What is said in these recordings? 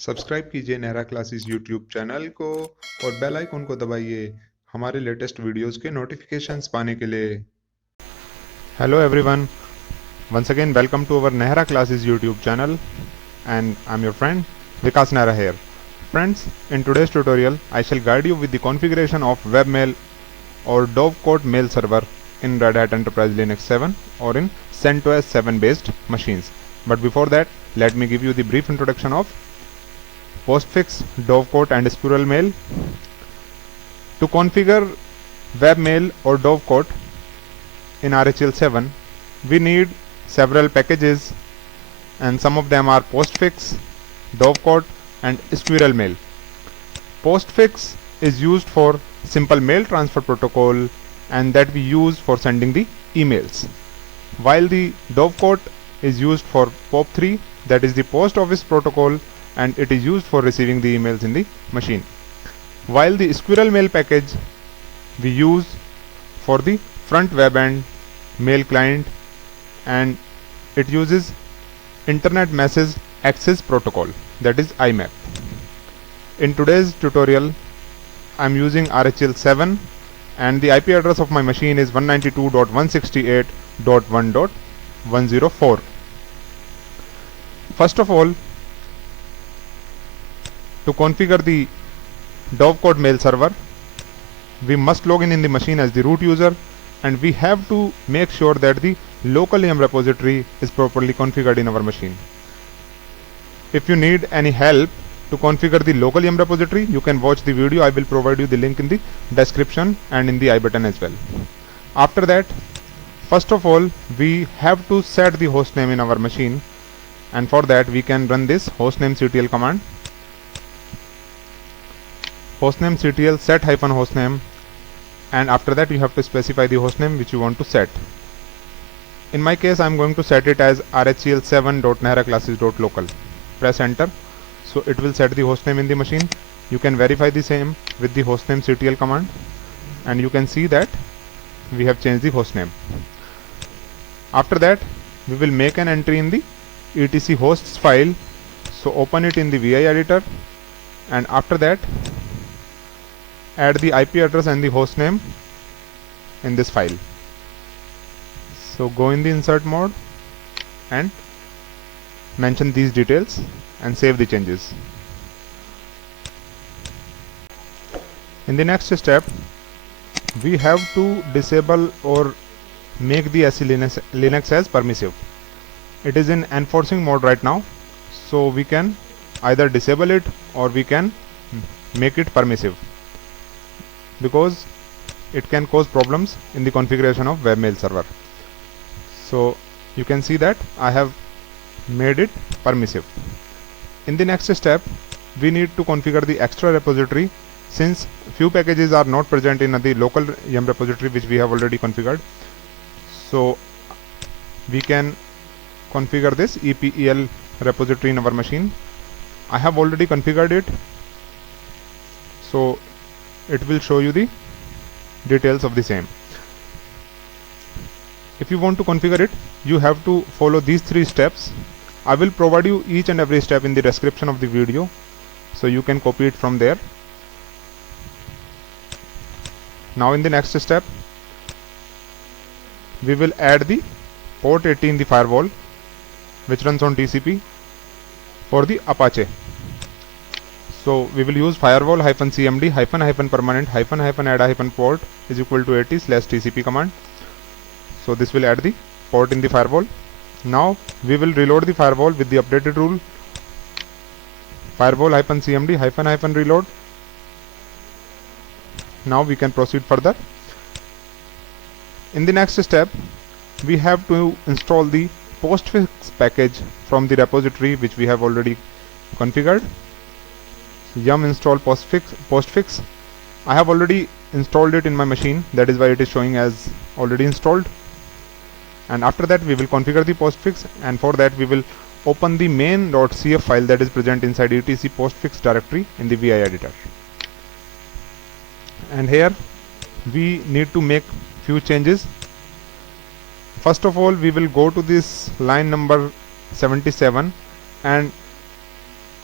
Subscribe कीजिए Nehra classes YouTube channel को और बेल आइकन को दबाइए हमारे लेटेस्ट वीडियोस के नोटिफिकेशंस पाने के लिए। Hello everyone, once again welcome to our Nehra classes YouTube channel, and I'm your friend Vikas Nehra here. Friends, in today's tutorial I shall guide you with the configuration of webmail or Dovecoat mail server in Red Hat Enterprise Linux 7 or in CentOS 7 based machines. But before that, let me give you the brief introduction of Postfix, Dovecoat and Squirrel Mail. To configure webmail or Dovecoat in RHEL7, we need several packages, and some of them are Postfix, Dovecoat and Squirrel Mail. Postfix is used for simple mail transfer protocol and that we use for sending the emails, while the Dovecoat is used for POP3, that is the post office protocol, and it is used for receiving the emails in the machine, while the Squirrel Mail package we use for the front web end mail client, and it uses Internet Message Access Protocol, that is IMAP. In today's tutorial I am using RHEL7 and the IP address of my machine is 192.168.1.104. First of all, to configure the Dovecoat mail server, we must log in the machine as the root user, and we have to make sure that the local YAML repository is properly configured in our machine. If you need any help to configure the local YAML repository, you can watch the video. I will provide you the link in the description and in the I button as well. After that, first of all, we have to set the hostname in our machine, and for that we can run this hostnamectl command. Hostnamectl set-hostname, and after that you have to specify the hostname which you want to set. In my case I am going to set it as rhl7.nehraclasses.local. Press enter, so it will set the hostname in the machine. You can verify the same with the hostnamectl command, and you can see that we have changed the hostname. After that we will make an entry in the etc hosts file, so open it in the VI editor, and after that add the IP address and the hostname in this file. So go in the insert mode and mention these details and save the changes. In the next step, we have to disable or make the SE Linux as permissive. It is in enforcing mode right now, so we can either disable it or we can make it permissive, because it can cause problems in the configuration of webmail server. So you can see that I have made it permissive. In the next step, we need to configure the extra repository, since few packages are not present in the local YAML repository which we have already configured. So we can configure this EPEL repository in our machine. I have already configured it, so it will show you the details of the same. If you want to configure it, you have to follow these 3 steps. I will provide you each and every step in the description of the video, so you can copy it from there. Now in the next step, we will add the port 80 in the firewall which runs on TCP for the Apache. So we will use firewall-cmd -permanent -add -port is equal to 80/TCP command. So this will add the port in the firewall. Now we will reload the firewall with the updated rule firewall-cmd -reload. Now we can proceed further. In the next step, we have to install the Postfix package from the repository which we have already configured. Yum install postfix. I have already installed it in my machine, that is why it is showing as already installed. And after that we will configure the postfix, and for that we will open the main.cf file that is present inside etc postfix directory in the VI editor. And here we need to make few changes. First of all, we will go to this line number 77 and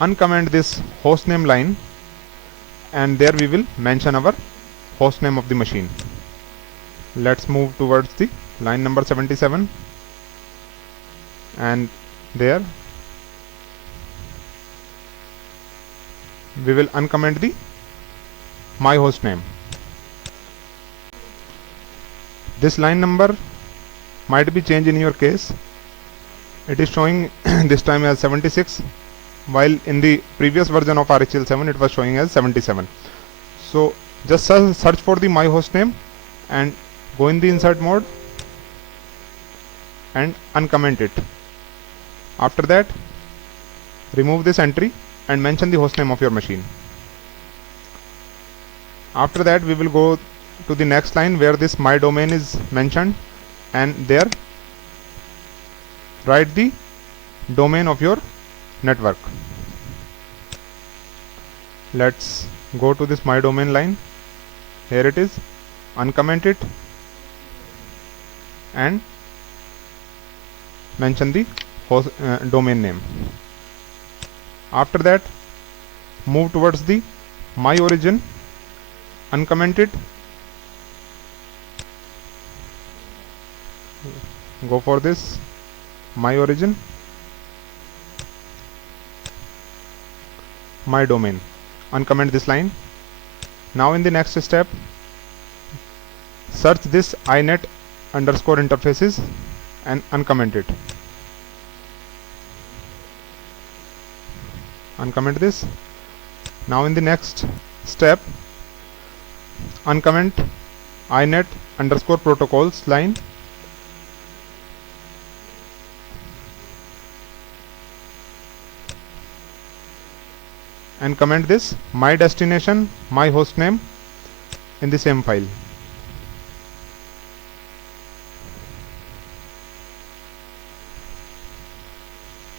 uncomment this hostname line, and there we will mention our hostname of the machine. Let's move towards the line number 77, and there we will uncomment the my hostname. This line number might be changed in your case. It is showing this time as 76, while in the previous version of RHEL 7 it was showing as 77. So just search for the my hostname and go in the insert mode and uncomment it. After that, remove this entry and mention the hostname of your machine. After that, we will go to the next line where this my domain is mentioned, and there write the domain of your network. Let's go to this my domain line. Here it is. Uncomment it and mention the host domain name. After that, move towards the my origin, uncomment it, go for this my origin, my domain, uncomment this line. Now in the next step, search this inet underscore interfaces and uncomment it. Uncomment this. Now in the next step, uncomment inet underscore protocols line and comment this my destination, my hostname in the same file.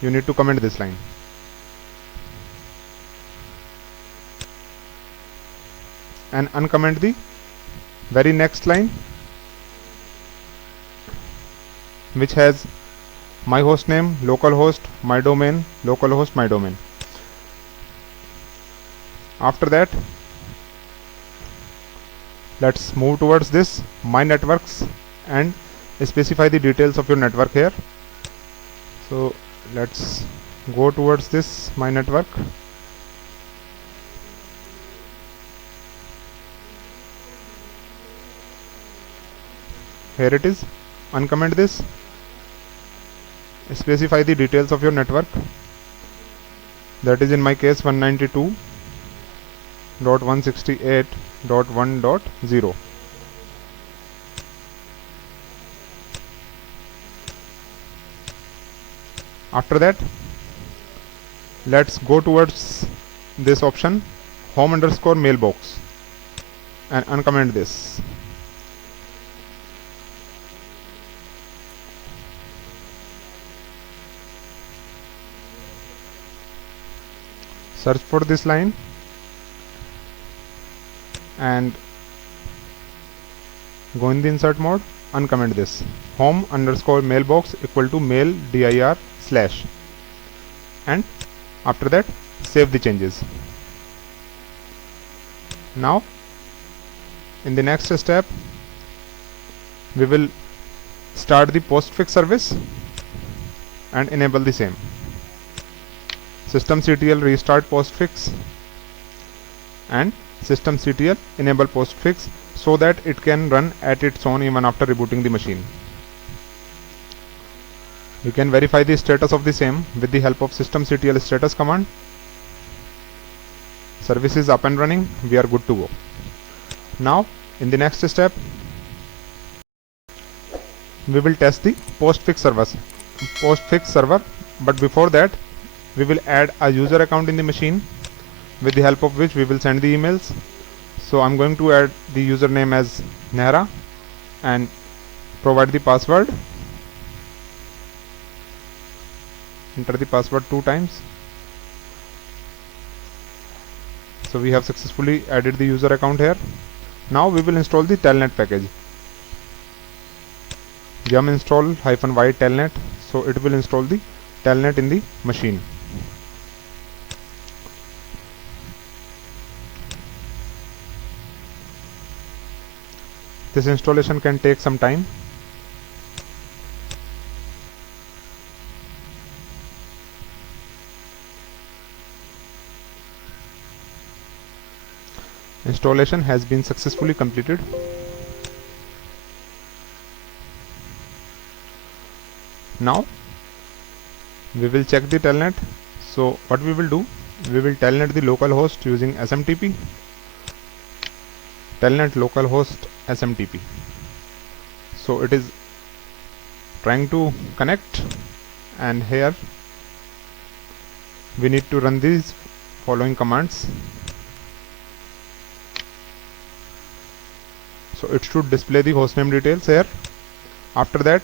You need to comment this line. And uncomment the very next line, which has my hostname, localhost, my domain, localhost, my domain. After that, let's move towards this my networks and specify the details of your network here. So let's go towards this my network. Here it is. Uncomment this. Specify the details of your network. That is in my case 192.168.1.0. After that, let's go towards this option home underscore mailbox and uncomment this. Search for this line and go in the insert mode, uncomment this home underscore mailbox equal to mail dir slash, and after that save the changes. Now in the next step, we will start the postfix service and enable the same. systemctl restart postfix and systemctl enable postfix so that it can run at its own even after rebooting the machine. You can verify the status of the same with the help of systemctl status command. Service is up and running. We are good to go. Now in the next step, we will test the postfix server, but before that we will add a user account in the machine with the help of which we will send the emails. So I'm going to add the username as Nehra and provide the password. Enter the password 2 times. So we have successfully added the user account here. Now we will install the telnet package. Yum install -y telnet, so it will install the telnet in the machine. This installation can take some time. Installation has been successfully completed. Now we will check the telnet. So what we will do, we will telnet the local host using SMTP. Telnet localhost SMTP. So it is trying to connect, and here we need to run these following commands. So it should display the hostname details here. After that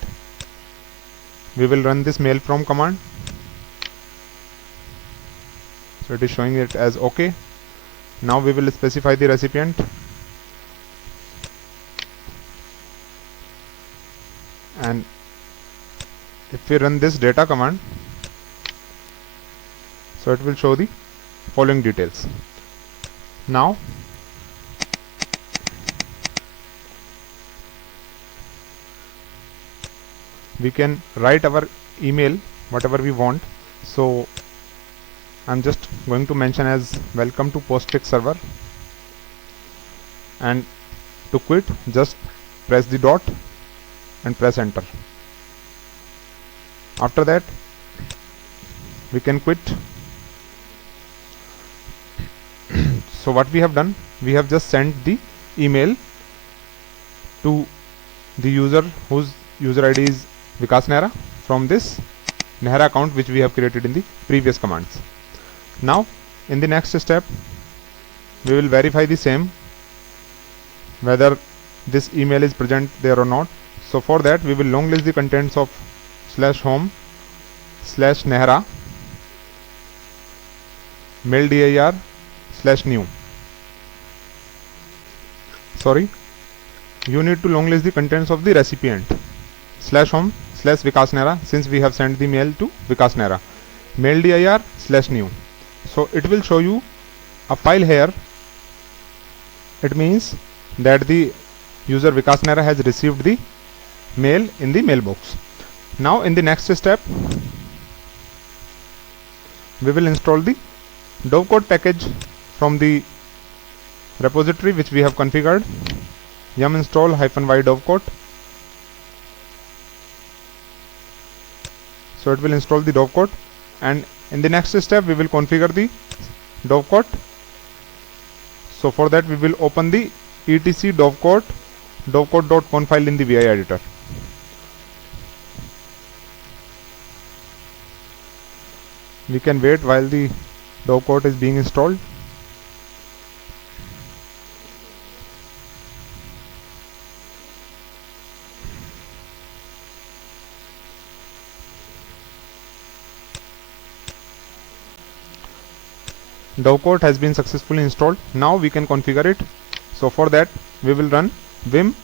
we will run this mail from command. So it is showing it as OK. Now we will specify the recipient, and if we run this data command, so it will show the following details. Now we can write our email whatever we want. So I'm just going to mention as welcome to Postfix server, and to quit just press the dot and press enter. After that we can quit. So what we have done, we have just sent the email to the user whose user ID is Vikas Nehra from this Nehra account which we have created in the previous commands. Now in the next step we will verify the same, whether this email is present there or not. So for that we will long list the contents of /home/Nehra mail dir /new. Sorry, you need to long list the contents of the recipient /home/Vikas Nehra, since we have sent the mail to Vikas Nehra, mail dir /new. So it will show you a file here. It means that the user Vikas Nehra has received the mail in the mailbox. Now in the next step we will install the Dovecot package from the repository which we have configured, yum install -y Dovecot. So it will install the Dovecot, and in the next step we will configure the Dovecot. So for that we will open the etc dovecot.conf file in the VI editor. We can wait while the Dovecot is being installed. Dovecot has been successfully installed. Now we can configure it. So for that we will run vim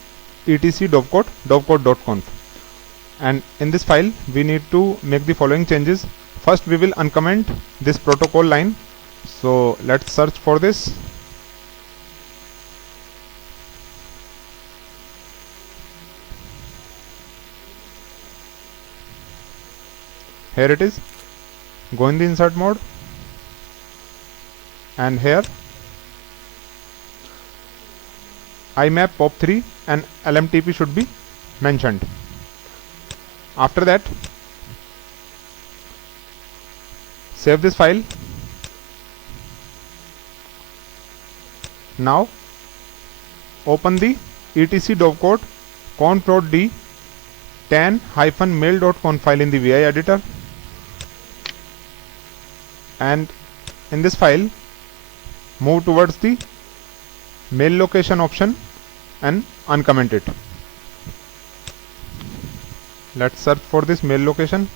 etc dovecot.conf, and in this file we need to make the following changes. First we will uncomment this protocol line. So let's search for this. Here it is. Go in the insert mode, and here IMAP POP3 and LMTP should be mentioned. After that save this file. Now open the etc dovecot conf.d 10-mail.conf file in the VI editor, and in this file move towards the mail location option and uncomment it. Let's search for this mail location.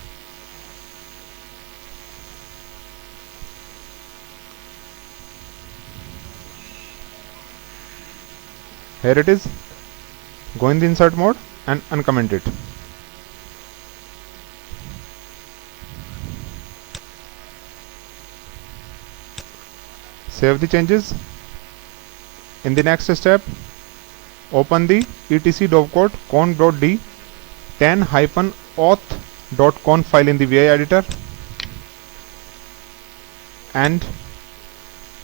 Here it is. Go in the insert mode and uncomment it. Save the changes. In the next step open the etc dovecot conf.d 10-auth.conf file in the VI editor and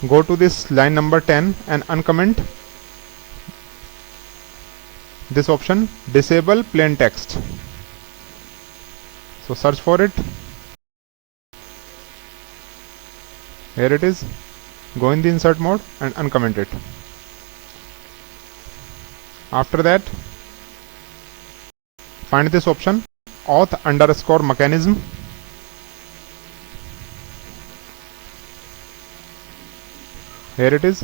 go to this line number 10 and uncomment this option, disable plain text. So search for it. Here it is. Go in the insert mode and uncomment it. After that, find this option, auth_mechanism. Here it is.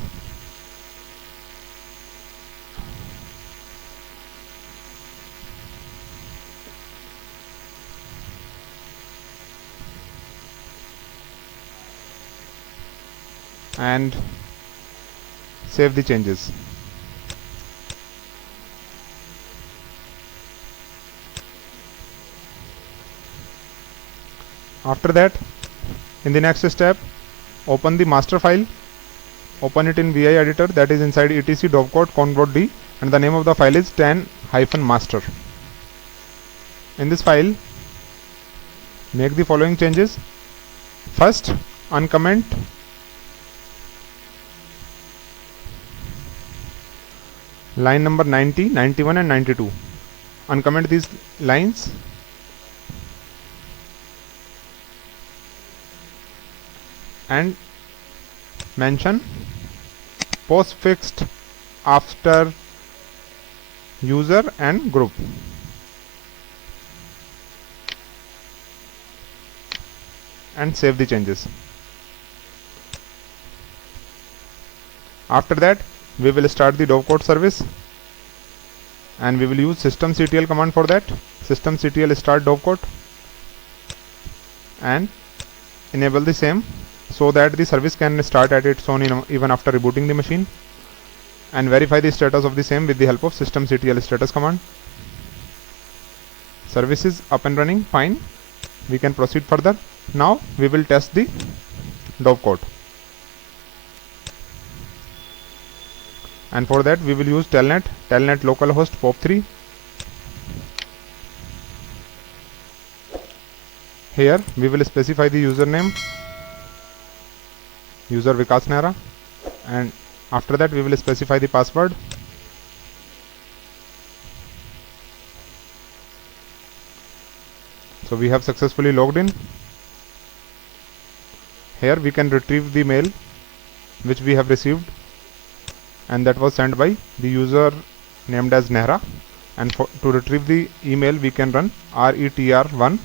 And save the changes. After that, in the next step, open the master file, open it in VI editor, that is inside etc dovecot conf.d, and the name of the file is 10-master. In this file, make the following changes. First, uncomment line number 90, 91 and 92. Uncomment these lines and mention postfixed after user and group. And save the changes. After that, we will start the dovecot service and we will use systemctl command for that. Systemctl start dovecot and enable the same so that the service can start at its own even after rebooting the machine, and verify the status of the same with the help of systemctl status command. Service is up and running fine. We can proceed further. Now we will test the dovecot. And for that we will use telnet localhost pop3. Here we will specify the username, user Vikas Nehra, and after that we will specify the password. So we have successfully logged in. Here we can retrieve the mail which we have received, and that was sent by the user named as Nehra, and to retrieve the email we can run retr1.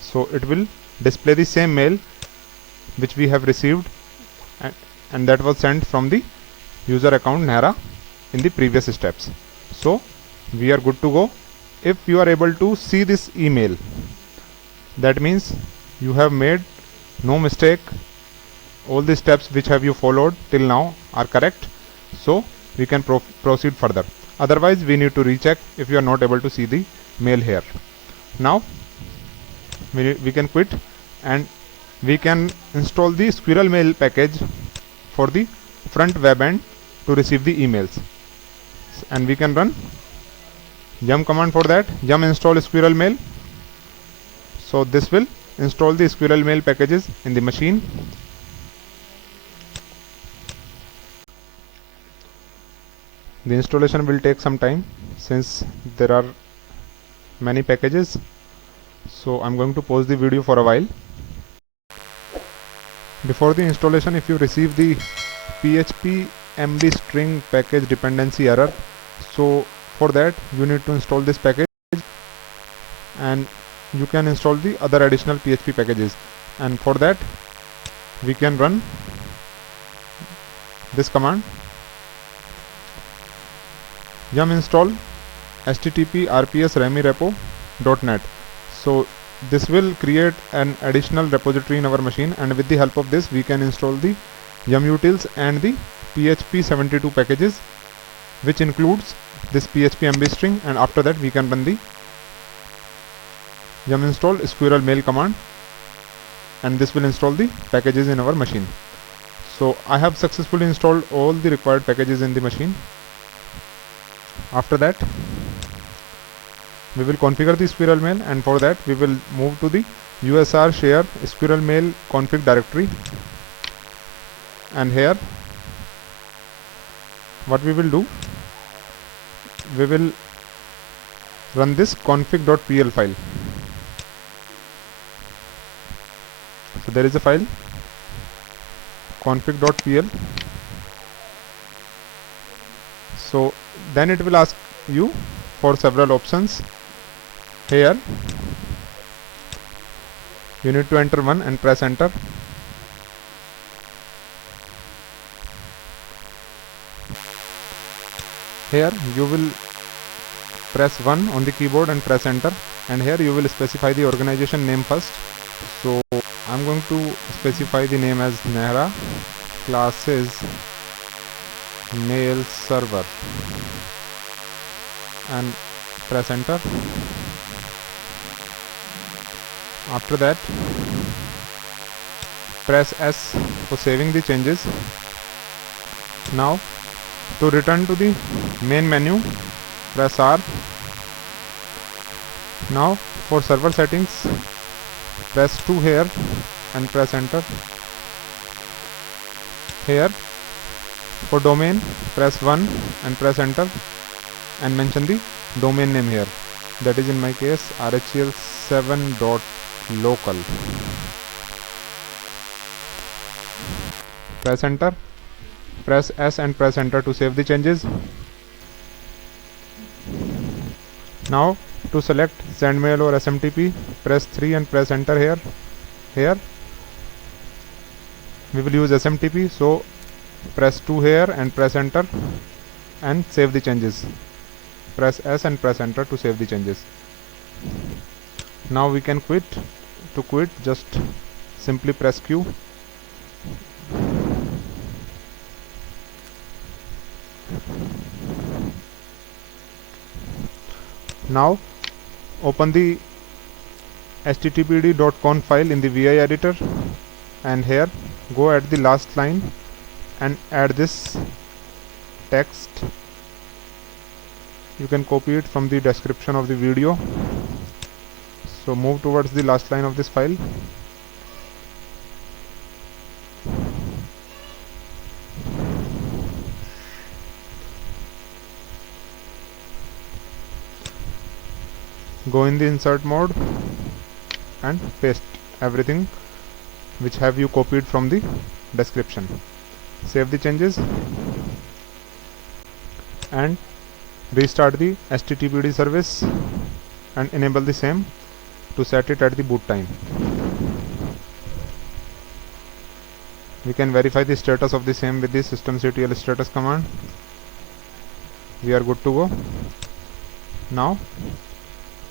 So it will display the same mail which we have received and that was sent from the user account Nehra in the previous steps. So we are good to go. If you are able to see this email, that means you have made no mistake. All the steps which have you followed till now are correct, so we can proceed further. Otherwise we need to recheck if you are not able to see the mail here. Now we can quit and we can install the Squirrel Mail package for the front web end to receive the emails, and we can run yum command for that. Yum install Squirrel Mail. So this will install the Squirrel Mail packages in the machine. The installation will take some time since there are many packages, so I'm going to pause the video for a while. Before the installation, if you receive the PHP MB string package dependency error, so for that you need to install this package, and you can install the other additional PHP packages, and for that we can run this command, yum install http rps remirepo.net. So this will create an additional repository in our machine, and with the help of this we can install the yum utils and the PHP 72 packages, which includes this PHP MB string, and after that we can run the yum install Squirrel Mail command, and this will install the packages in our machine. So I have successfully installed all the required packages in the machine. After that, we will configure the spiral mail, and for that we will move to the USR share spiral mail config directory, and here what we will do, we will run this config.pl file. So there is a file config.pl. so then it will ask you for several options. Here you need to enter one and press enter. Here you will press 1 on the keyboard and press enter, and here you will specify the organization name first. So I'm going to specify the name as Nehra Classes Mail Server and press enter. After that, press S for saving the changes. Now to return to the main menu, press R. Now for server settings, press 2 here and press enter. Here for domain, press 1 and press enter and mention the domain name here. That is in my case rhl7.local. Press enter. Press S and press enter to save the changes. Now to select send mail or SMTP, press 3 and press enter here. Here we will use SMTP, so press 2 here and press enter and save the changes. Press S and press enter to save the changes. Now we can quit. To quit, just simply press Q. Now open the httpd.conf file in the VI editor, and here go at the last line and add this text. You can copy it from the description of the video. So move towards the last line of this file. Go in the insert mode and paste everything which have you copied from the description. Save the changes and restart the httpd service and enable the same to set it at the boot time. We can verify the status of the same with the systemctl status command. We are good to go. Now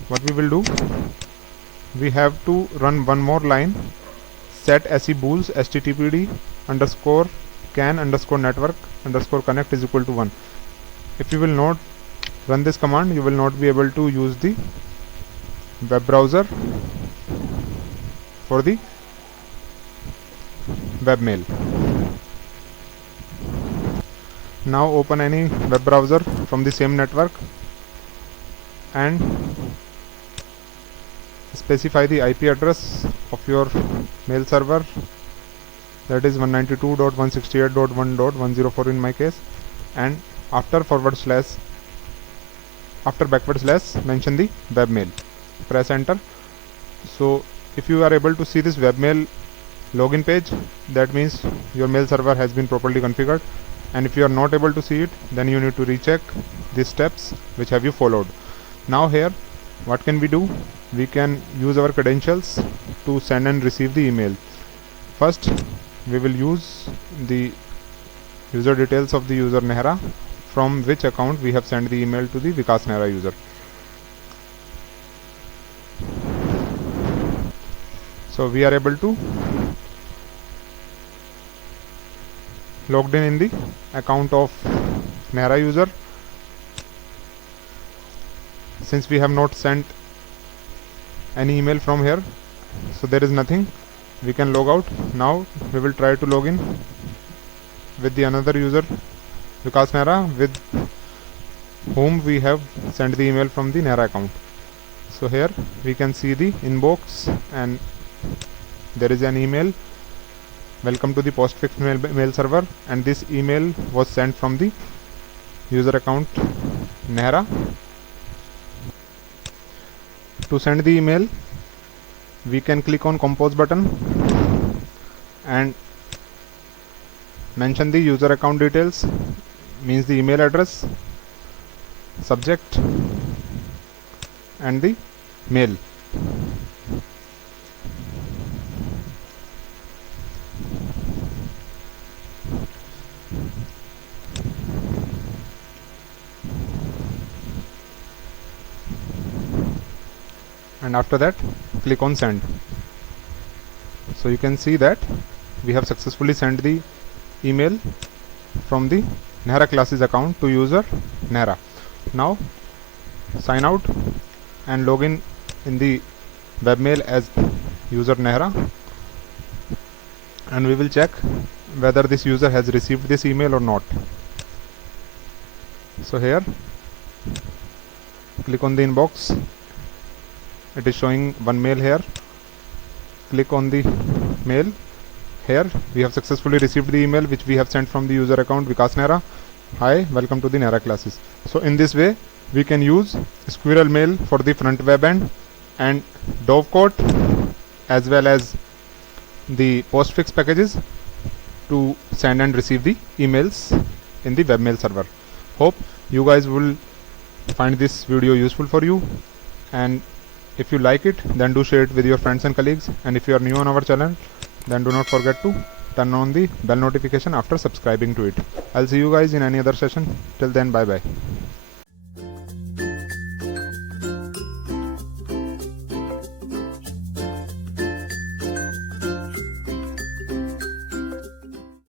what we will do, we have to run one more line, set se bools httpd underscore can underscore network underscore connect is equal to 1. If you will not run this command, you will not be able to use the web browser for the webmail. Now open any web browser from the same network and specify the IP address of your mail server, that is 192.168.1.104 in my case, and after backward slash mention the webmail. Press enter. So if you are able to see this webmail login page, that means your mail server has been properly configured, and if you are not able to see it, then you need to recheck the steps which have you followed. Now here what can we do? We can use our credentials to send and receive the email. First we will use the user details of the user Nehra, from which account we have sent the email to the Vikas Nehra user. So we are able to logged in the account of Nehra user. Since we have not sent any email from here, so there is nothing, we can log out. Now we will try to log in with the another user Vikas Nehra with whom we have sent the email from the Naira account. So here we can see the inbox, and there is an email, welcome to the Postfix mail server, and this email was sent from the user account Naira. To send the email, we can click on compose button and mention the user account details, means the email address, subject, and the mail. And after that, click on send. So you can see that we have successfully sent the email from the Naira classes account to user Naira. Now sign out and log in the webmail as user Naira, and we will check whether this user has received this email or not. So here, click on the inbox. It is showing one mail here. Click on the mail. Here we have successfully received the email which we have sent from the user account Vikas Naira. Hi, welcome to the Naira classes. So in this way we can use Squirrel Mail for the front web end, and Dovecoat as well as the Postfix packages to send and receive the emails in the webmail server. Hope you guys will find this video useful for you, and if you like it, then do share it with your friends and colleagues, and if you are new on our channel, then do not forget to turn on the bell notification after subscribing to it. I'll see you guys in any other session. Till then, bye bye.